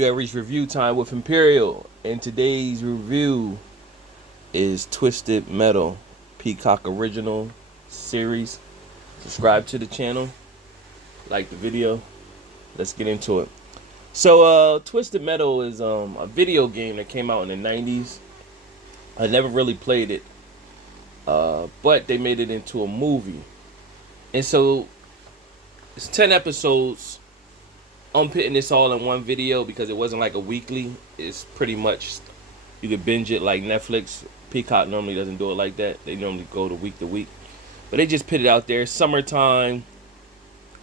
We got reached review time with Imperial, and today's review is Twisted Metal Peacock original series. Subscribe to the channel, like the video. Let's get into it. So, Twisted Metal is a video game that came out in the 90s. I never really played it, but they made it into a movie, and so it's 10 episodes. I'm putting this all in one video because it wasn't like a weekly. It's pretty much, you could binge it like Netflix. Peacock normally doesn't do it like that. They normally go to week. But they just put it out there. Summertime.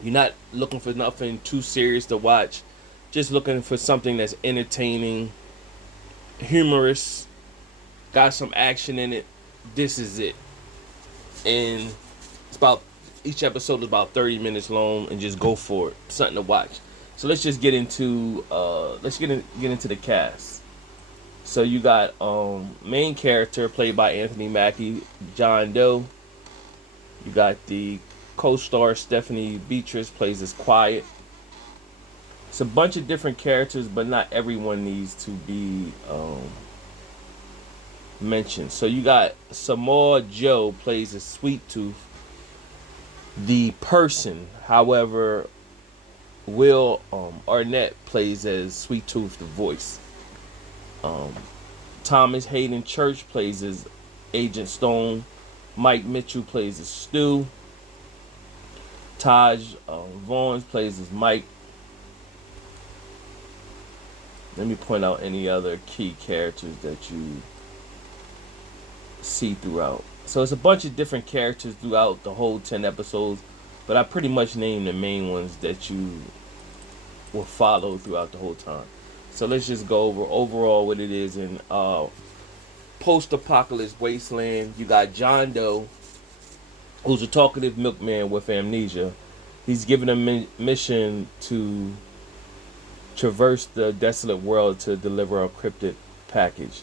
You're not looking for nothing too serious to watch. Just looking for something that's entertaining, humorous, got some action in it. This is it. And it's about, each episode is about 30 minutes long, and just go for it. Something to watch. So let's just get into into the cast. So you got main character played by Anthony Mackie, John Doe. You got the co-star Stephanie Beatrice plays as Quiet. It's a bunch of different characters, but not everyone needs to be mentioned. So you got Samoa Joe plays as Sweet Tooth, the person. However, Will Arnett plays as Sweet Tooth, the voice. Thomas Hayden Church plays as Agent Stone. Mike Mitchell plays as Stu. Taj Vaughn plays as Mike. Let me point out any other key characters that you see throughout. So it's a bunch of different characters throughout the whole 10 episodes, but I pretty much named the main ones that you will follow throughout the whole time. So let's just go over overall what it is in post-apocalypse wasteland. You got John Doe, who's a talkative milkman with amnesia. He's given a mission to traverse the desolate world to deliver a cryptic package.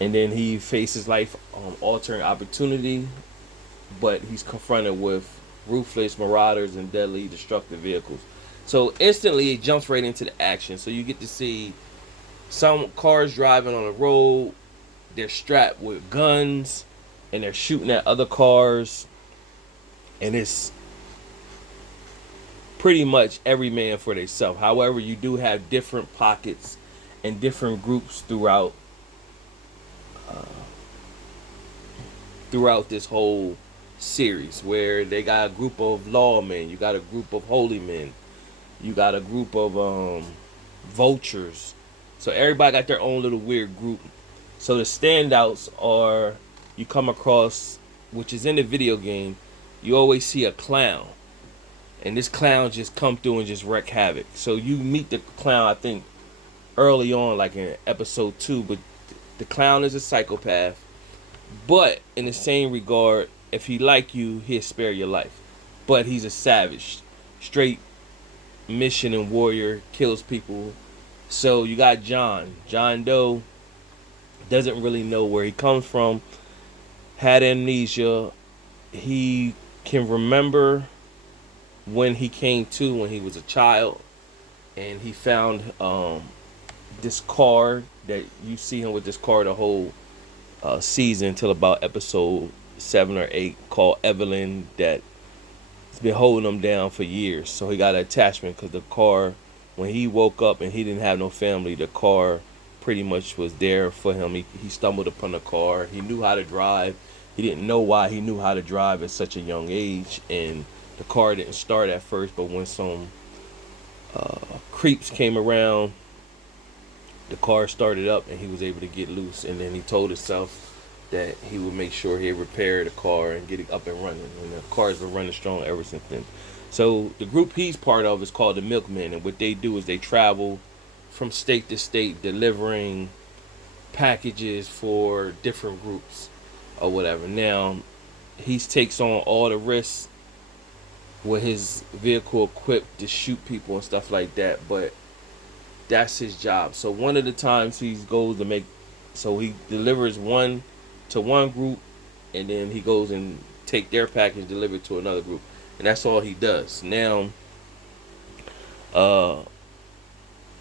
And then he faces life altering opportunity, but he's confronted with ruthless marauders and deadly destructive vehicles. So instantly it jumps right into the action. So you get to see some cars driving on the road. They're strapped with guns and they're shooting at other cars. And it's pretty much every man for themselves. However, you do have different pockets and different groups throughout this whole series, where they got a group of lawmen, you got a group of holy men, you got a group of vultures. So everybody got their own little weird group. So the standouts are, you come across, which is in the video game, you always see a clown. And this clown just come through and just wreak havoc. So you meet the clown, I think, early on, like in episode 2. But the clown is a psychopath. But in the same regard, if he like you, he'll spare your life. But he's a savage. Straight mission and warrior, kills people. So you got John Doe, doesn't really know where he comes from, had amnesia. He can remember when he came to, when he was a child, and he found this car, that you see him with this car the whole season until about episode 7 or 8, called Evelyn, that been holding him down for years. So he got an attachment because the car, when he woke up and he didn't have no family, the car pretty much was there for him. He stumbled upon the car. He knew how to drive. He didn't know why he knew how to drive at such a young age, and the car didn't start at first, but when some creeps came around, the car started up and he was able to get loose. And then he told himself that he would make sure he repair the car and get it up and running. And the cars been running strong ever since then. So the group he's part of is called the Milkmen, and what they do is they travel from state to state delivering packages for different groups or whatever. Now, he takes on all the risks with his vehicle equipped to shoot people and stuff like that, but that's his job. So one of the times he goes to make, so he delivers one to one group, and then he goes and take their package, deliver it to another group, and that's all he does. Now,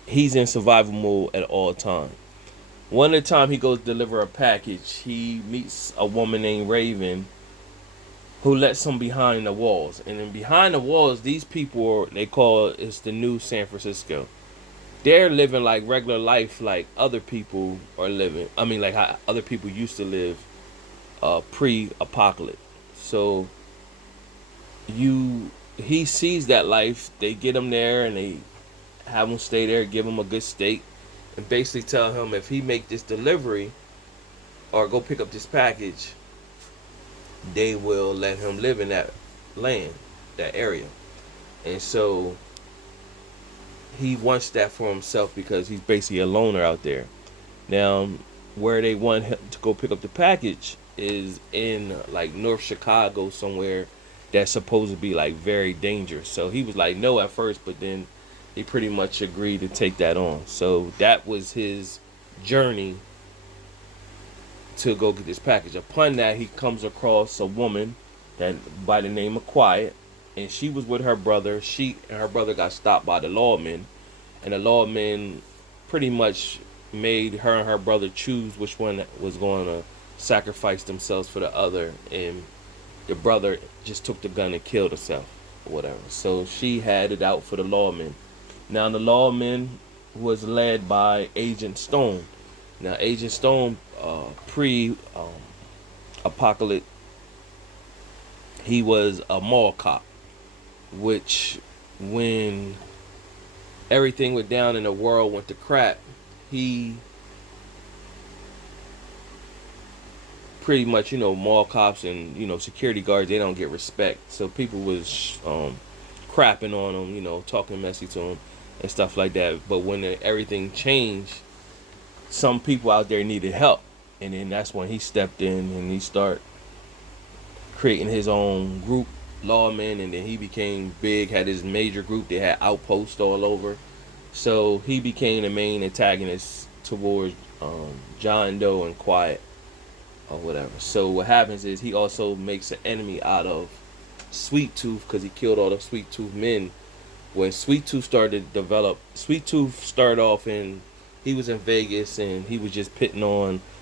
he's in survival mode at all times. One of the time he goes to deliver a package, he meets a woman named Raven who lets him behind the walls. And then behind the walls, these people, they call it's the new San Francisco. They're living like regular life like other people are living. I mean, like how other people used to live pre-apocalypse. So he sees that life. They get him there and they have him stay there, give him a good steak, and basically tell him if he make this delivery or go pick up this package, they will let him live in that land, that area. And so he wants that for himself because he's basically a loner out there. Now, where they want him to go pick up the package is in like North Chicago somewhere that's supposed to be like very dangerous. So he was like no at first, but then he pretty much agreed to take that on. So that was his journey to go get this package. Upon that, he comes across a woman that by the name of Quiet, and she was with her brother. She and her brother got stopped by the lawmen, and the lawmen pretty much made her and her brother choose which one was going to sacrifice themselves for the other, and the brother just took the gun and killed herself or whatever. So she had it out for the lawmen. Now the lawmen was led by Agent Stone. Now Agent Stone, pre-apocalypse, he was a mall cop, which when everything went down and the world went to crap, he pretty much, mall cops and, security guards, they don't get respect. So people was crapping on them, talking messy to them and stuff like that. But when everything changed, some people out there needed help. And then that's when he stepped in and he started creating his own group, lawmen, and then he became big, had his major group. They had outposts all over. So he became the main antagonist towards John Doe and Quiet or whatever. So what happens is he also makes an enemy out of Sweet Tooth because he killed all the Sweet Tooth men. When Sweet Tooth started to develop, Sweet Tooth started off in, he was in Vegas and he was just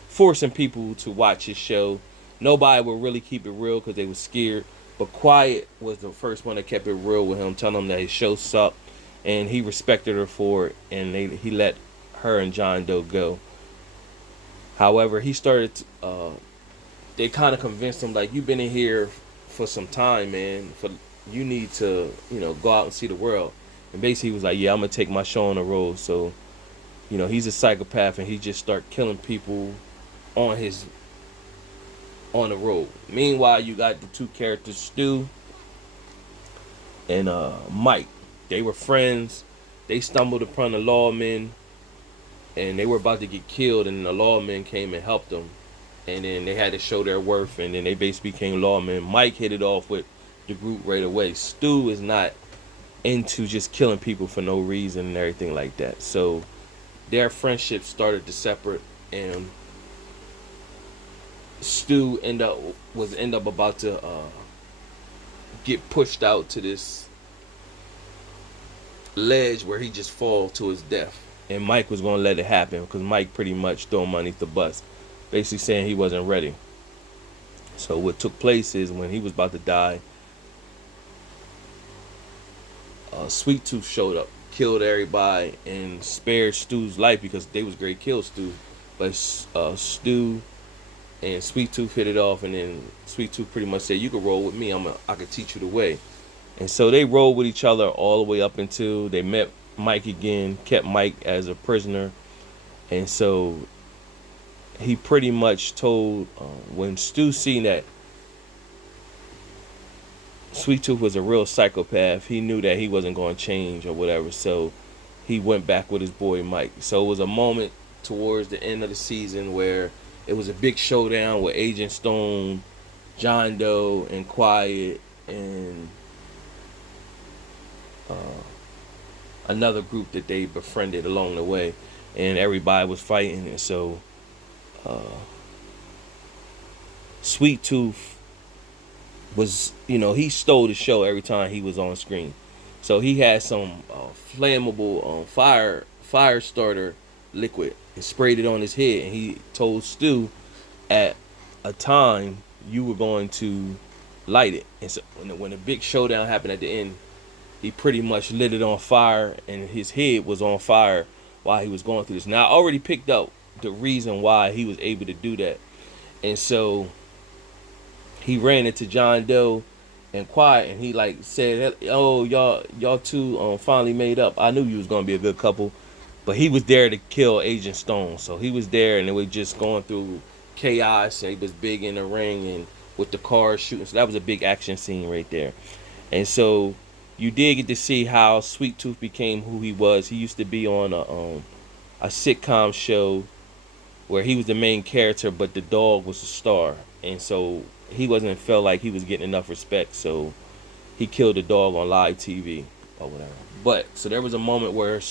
forcing people to watch his show. Nobody would really keep it real because they were scared. But Quiet was the first one that kept it real with him, telling him that his show sucked, and he respected her for it, and he let her and John Doe go. However, he started, they kind of convinced him, like, you've been in here for some time, man. You need to, go out and see the world. And basically he was like, yeah, I'm going to take my show on the road. So, he's a psychopath, and he just start killing people on the road. Meanwhile, you got the two characters, Stu and Mike. They were friends. They stumbled upon the lawmen, and they were about to get killed, and the lawmen came and helped them. And then they had to show their worth, and then they basically became lawmen. Mike hit it off with the group right away. Stu is not into just killing people for no reason and everything like that. So their friendship started to separate, and Stu end up about to get pushed out to this ledge where he just fall to his death. And Mike was gonna let it happen because Mike pretty much threw him underneath the bus, basically saying he wasn't ready. So what took place is when he was about to die, Sweet Tooth showed up, killed everybody, and spared Stu's life because they was great kill Stu. But Stu and Sweet Tooth hit it off, and then Sweet Tooth pretty much said, you can roll with me, I can teach you the way. And so they rolled with each other all the way up until they met Mike again, kept Mike as a prisoner. And so he pretty much told, when Stu seen that Sweet Tooth was a real psychopath, he knew that he wasn't going to change or whatever. So he went back with his boy Mike. So it was a moment towards the end of the season where it was a big showdown with Agent Stone, John Doe, and Quiet, and another group that they befriended along the way. And everybody was fighting. And so Sweet Tooth was, he stole the show every time he was on screen. So he had some flammable fire starter liquid and sprayed it on his head. And he told Stu at a time you were going to light it. And so when the big showdown happened at the end, he pretty much lit it on fire, and his head was on fire while he was going through this. Now I already picked up the reason why he was able to do that, and so he ran into John Doe and Quiet, and he like said, "Oh, y'all two finally made up. I knew you was gonna be a good couple." But he was there to kill Agent Stone, so he was there, and they were just going through chaos. And he was big in the ring and with the cars shooting. So that was a big action scene right there. And so you did get to see how Sweet Tooth became who he was. He used to be on a sitcom show where he was the main character, but the dog was the star, and so he wasn't felt like he was getting enough respect. So he killed the dog on live TV or whatever. But so there was a moment where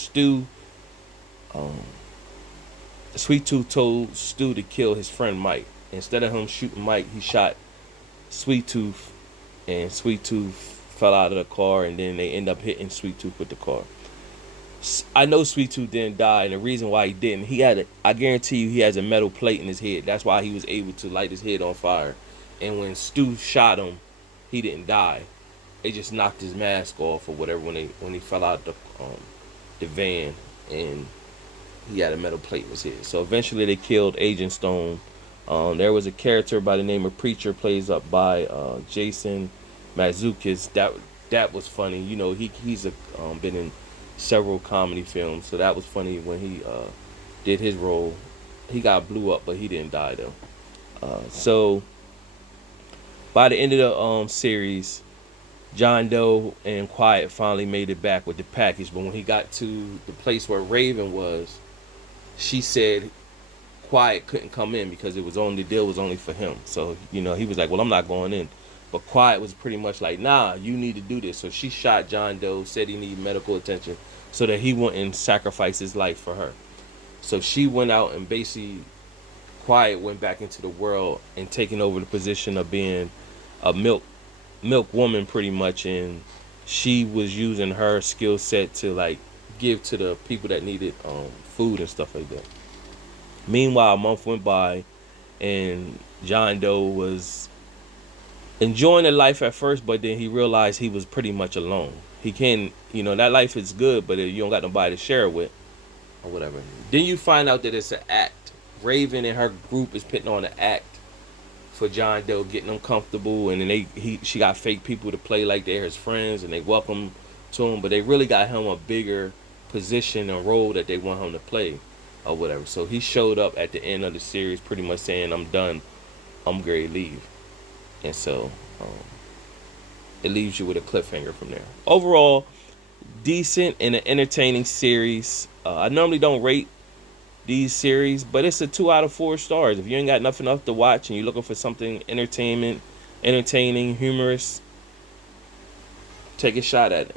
Sweet Tooth told Stu to kill his friend Mike. Instead of him shooting Mike, he shot Sweet Tooth, and Sweet Tooth fell out of the car, and then they end up hitting Sweet Tooth with the car. I know Sweet Tooth didn't die, and the reason why he didn't, I guarantee you he has a metal plate in his head. That's why he was able to light his head on fire. And when Stu shot him, he didn't die. They just knocked his mask off or whatever when he fell out the van, and he had a metal plate in his head. So eventually they killed Agent Stone. There was a character by the name of Preacher, plays up by Jason Mazukis. That was funny. You know, he's been in several comedy films, so that was funny when he did his role. He got blew up, but he didn't die though. So by the end of the series, John Doe and Quiet finally made it back with the package. But when he got to the place where Raven was, she said Quiet couldn't come in because the deal was only for him. So, you know, he was like, well, I'm not going in. But Quiet was pretty much like, nah, you need to do this. So she shot John Doe, said he needed medical attention so that he wouldn't sacrifice his life for her. So she went out, and basically Quiet went back into the world and taking over the position of being a milk woman pretty much. And she was using her skill set to like give to the people that needed food and stuff like that. Meanwhile, a month went by, and John Doe was enjoying the life at first, but then he realized he was pretty much alone. He can, you know, that life is good, but you don't got nobody to share it with or whatever. Then you find out that it's an act. Raven and her group is putting on an act for John Doe, getting him comfortable, and then she got fake people to play like they're his friends, and they welcome to him, but they really got him a bigger position and role that they want him to play or whatever. So he showed up at the end of the series pretty much saying, I'm done, I'm going to leave. And so it leaves you with a cliffhanger from there. Overall, decent and an entertaining series. I normally don't rate these series, but it's a 2 out of 4 stars. If you ain't got nothing else to watch and you're looking for something entertaining, humorous, take a shot at it.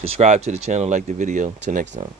Subscribe to the channel, like the video. Till next time.